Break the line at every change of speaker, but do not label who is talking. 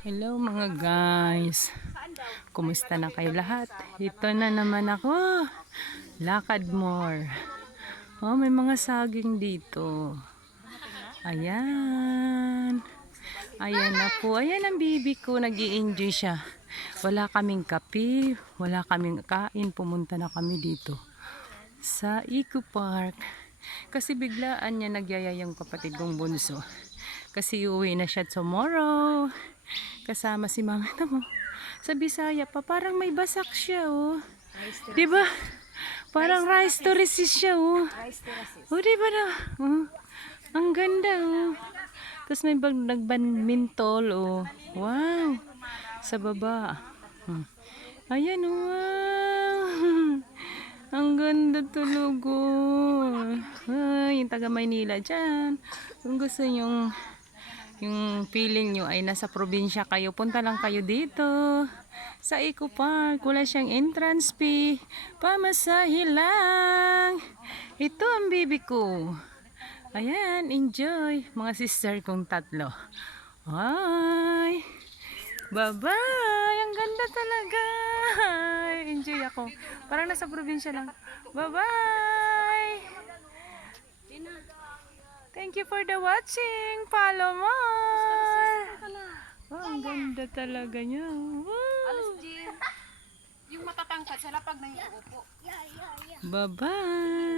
Hello mga guys. Kumusta na kayo lahat? Ito na naman ako. Lakad more. Oh, may mga saging dito. Ayan. Ayan na po. Ayan ang bibi ko. nag enjoy siya. Wala kaming kape. Wala kaming kain. Pumunta na kami dito. Sa Eco Park. Kasi biglaan niya nagyaya yung kapatid kong bunso. Kasi uwi na siya tomorrow. Kasama si mama mo. Sa Bisaya pa, parang may basak siya, oh. Di ba? Parang rice to resist siya, oh. Oh, di ba na? Oh. Ang ganda, oh. Tapos may bag nagbadmintol, oh. Wow. Sa baba. Hmm. Ayan, oh, wow. Ang ganda tulog, oh. Ay, yung taga Maynila dyan. Kung gusto nyong yung feeling nyo ay nasa probinsya kayo, punta lang kayo dito sa Eco Park. Wala siyang entrance fee. Pamasahe lang. Ito ang bibi ko. Ayan, enjoy. Mga sister kong tatlo. Ay. Bye-bye. Ang ganda talaga. Enjoy ako. Parang nasa probinsya lang. Bye-bye. Thank you for the watching. Follow more. Oh, ang ganda talaga niya. Wow.
Yung matatangkad sa lapag na yung uupo.
Bye-bye.